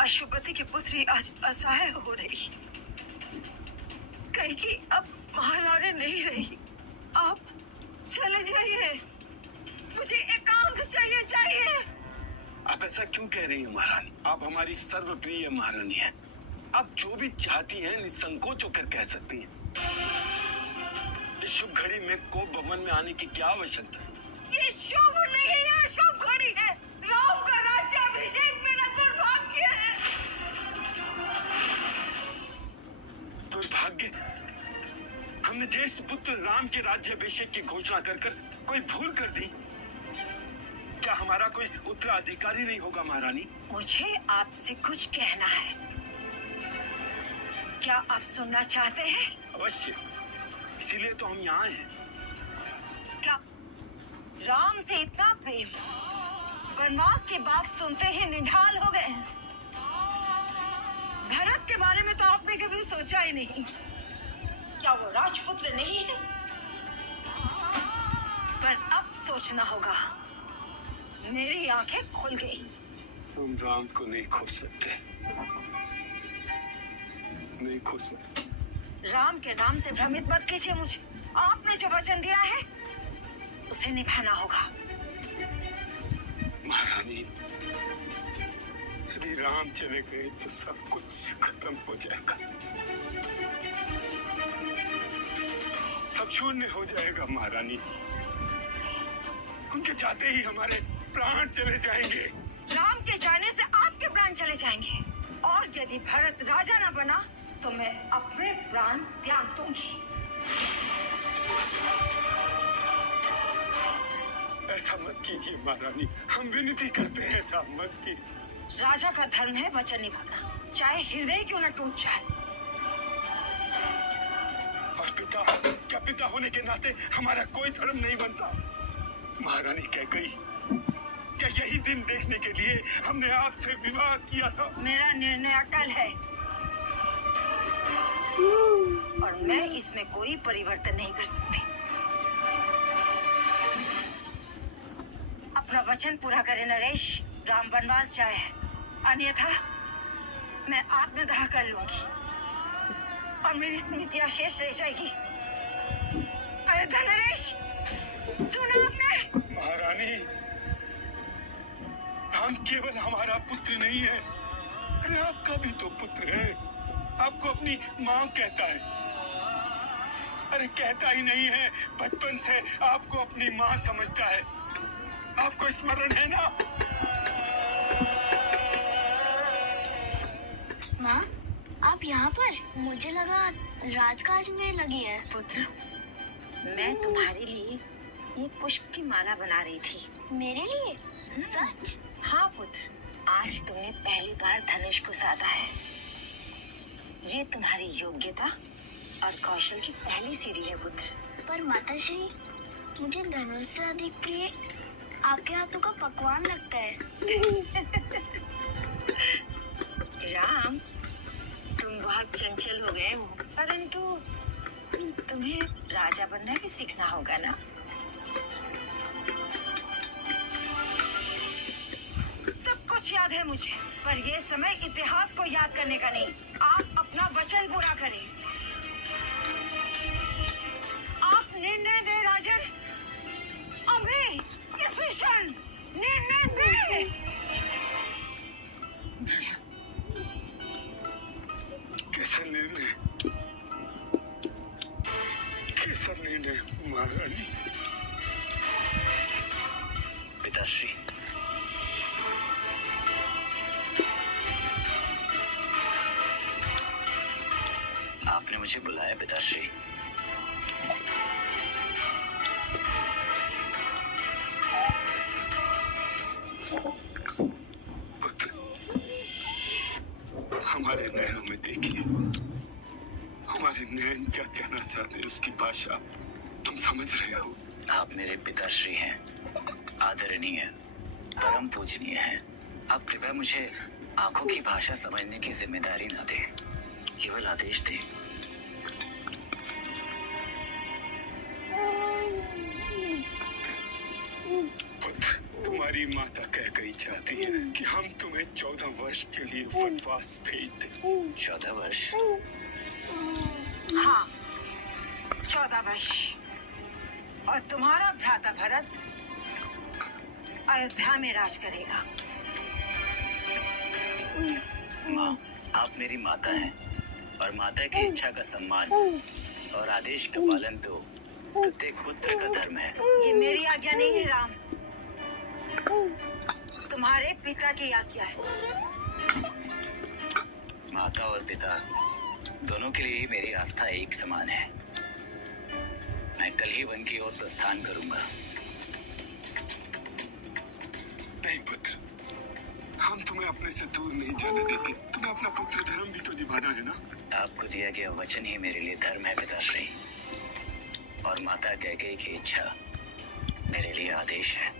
अशुपति की पुत्री आज असहाय हो रही, कहीं कि अब महारानी नहीं रही। आप चले जाइए, मुझे एकांत चाहिए। आप ऐसा क्यों कह रही हैं महारानी? आप हमारी सर्वप्रिय महारानी हैं। आप जो भी चाहती हैं निसंकोच होकर कह सकती हैं। इस शुभ घड़ी में को भवन में आने की क्या आवश्यकता है? ये शुभ नहीं है, शुभ घड़ी है। राम का राज्याभिषेक मेरा दुर्भाग्य है। दुर्भाग्य? हमने ज्येष्ठ पुत्र राम के राज्याभिषेक की घोषणा कर कोई भूल कर दी? क्या हमारा कोई उत्तराधिकारी नहीं होगा महारानी? मुझे आपसे कुछ कहना है, क्या आप सुनना चाहते हैं? अवश्य, इसीलिए तो हम यहाँ हैं। क्या राम से इतना प्रेम वनवास की बात सुनते ही निढाल हो गए हैं? भरत के बारे में तो आपने कभी सोचा ही नहीं। क्या वो राजपुत्र नहीं है? पर अब सोचना होगा। मेरी आंखें खुल गई। हम राम को नहीं खो सकते, नहीं खो सकते। राम के नाम से भ्रमित मत कीजिए मुझे। आपने जो वचन दिया है उसे निभाना होगा। महारानी, यदि राम चले गए तो सब कुछ खत्म हो जाएगा, सब शून्य हो जाएगा महारानी। उनके जाते ही हमारे प्राण चले जाएंगे। राम के जाने से आपके प्राण चले जाएंगे, और यदि भरत राजा न बना तो मैं अपने प्राण त्याग दूंगी। ऐसा मत कीजिए महारानी, हम विनती करते हैं, ऐसा मत कीजिए। राजा का धर्म है वचन निभाना, चाहे हृदय क्यों न टूट जाए। और पिता, क्या पिता होने के नाते हमारा कोई धर्म नहीं बनता? महारानी कह गई, क्या यही दिन देखने के लिए हमने आपसे विवाह किया था? मेरा निर्णय अटल है और मैं इसमें कोई परिवर्तन नहीं कर सकती। अपना वचन पूरा करे नरेश, राम वनवास जाए, अन्यथा मैं आत्मदाह कर लूंगी और मेरी स्मृतियां शेष रह जाएगी। अयोध्या नरेश, सुना आपने? महारानी, राम केवल हमारा पुत्र नहीं है, अरे आपका भी तो पुत्र है। आपको अपनी माँ कहता है। अरे कहता ही नहीं है, बचपन से आपको अपनी माँ समझता है। आपको स्मरण है ना? माँ, आप यहाँ पर? मुझे लगा राजकाज में लगी है। पुत्र, मैं तुम्हारे लिए ये पुष्प की माला बना रही थी। मेरे लिए? सच? हाँ पुत्र, आज तुमने पहली बार धनुष को साधा है। ये तुम्हारी योग्यता और कौशल की पहली सीढ़ी है पुत्र। पर माताश्री, मुझे धनुष से अधिक प्रिय आपके हाथों का पकवान लगता है। राम, तुम बहुत चंचल हो गए हो, परंतु तुम्हें राजा बनना भी सीखना होगा ना? सब कुछ याद है मुझे, पर ये समय इतिहास को याद करने का नहीं। आप अपना वचन पूरा करें। आप निर्णय दे राजन, अभी इस क्षण निर्णय दे। कैसा निर्णय, कैसा निर्णय महारानी? पिताश्री, आपने मुझे बुलाया पिताश्री। पुत्र, हमारे नैनों में देखिए, हमारे नैन क्या कहना चाहते हैं, उसकी भाषा तुम समझ रहे हो? आप मेरे पिताश्री हैं, आदरणीय, परम पूजनीय हैं। आप कृपया मुझे आंखों की भाषा समझने की जिम्मेदारी न दें, केवल आदेश दें। पुत्र, तुम्हारी तुम्हारी माता कह गई चाहती है कि हम तुम्हें 14 वर्ष के लिए वनवास भेज दें। 14 वर्ष? हाँ, 14 वर्ष। और तुम्हारा भ्राता भरत अयोध्या में राज करेगा। माँ, आप मेरी माता हैं और माता की इच्छा का सम्मान और आदेश का पालन तो प्रत्येक पुत्र का धर्म है। ये मेरी आज्ञा नहीं है राम, तुम्हारे पिता की आज्ञा है। माता और पिता दोनों के लिए ही मेरी आस्था एक समान है। मैं कल ही वन की ओर प्रस्थान करूंगा। नहीं पुत्र, हम तुम्हें अपने से दूर नहीं जाने देते। तुम्हें अपना पुत्र धर्म भी तो निभाना है ना। आपको दिया गया वचन ही मेरे लिए धर्म है पिताश्री, और माता कैकेयी की इच्छा मेरे लिए आदेश है।